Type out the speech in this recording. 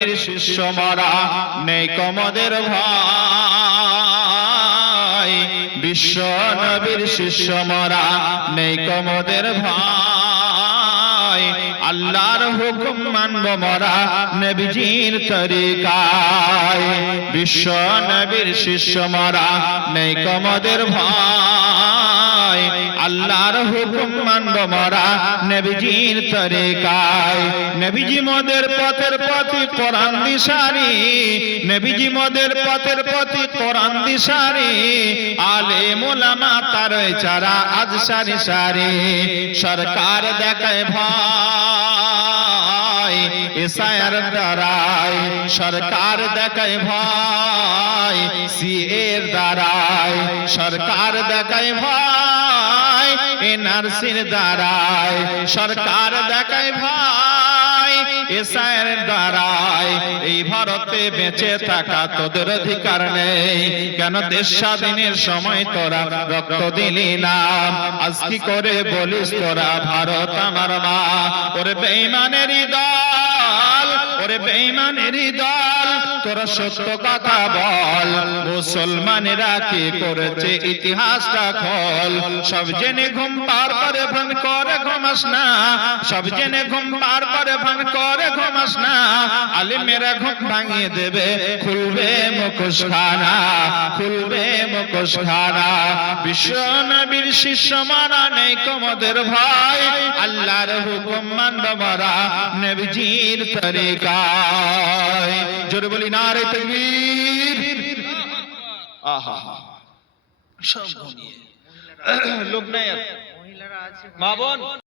শিষ্য মারা নেই কমদের ভাই, বিশ্ব নবীর শিষ্য মারা নেই কমদের ভাই। আল্লাহর হুকুম মানব মরা নবীজির তরিকায়, বিশ্ব নবীর শিষ্য মারা নেই কমদের ভাই। আল্লাহর হুকুম মানব মরা নবীজির তরিকায়। নবীজি মোদের পথের পথি কোরআন দিশারি, নবীজি মোদের পথের পথি কোরআন দিশারি। আলেম ওলামা তার চারা আজ সারি সারি। সরকার দেখায় ভাই এসআইআর দ্বারায়, সরকার দেখায় ভাই সিএর দ্বারায়, সরকার দেখায় ভাই এনআরসির দ্বারায়, সরকার দেখায় ভাই এসআইআর দ্বারায়। এই ভারতে বেঁচে থাকা তোদের অধিকার নেই, কেন দেশ স্বাধীনের সময় তোরা রক্ত দিলি না? আজ কি করে বলিস তোরা ভারত আমার মা? ওরে বেঈমানেরই দল, ওরে বেঈমানেরই দল, তোরা সত্য কথা বল। মুসলমানেরা কি করেছে ইতিহাসটা খোল। সব জেনে ঘুম পার করে ভান করে ঘুমাস না, সব জেনে ঘুম পার করে ভান করে ঘুমাস না। আলেমেরা ঘুম ভাঙিয়ে দেবে, খুলবে মুখোশখানা, খুলবে মুখোশখানা। বিশ্ব নবীর শিষ্য মারা নেই কমদের ভাই, আল্লাহর হুকুম মানব মারা নবীজির তরিকায়। জোরে বলি নারে তাকবীর। আহা সব ঘুমিয়ে লোক নাই, মা বোন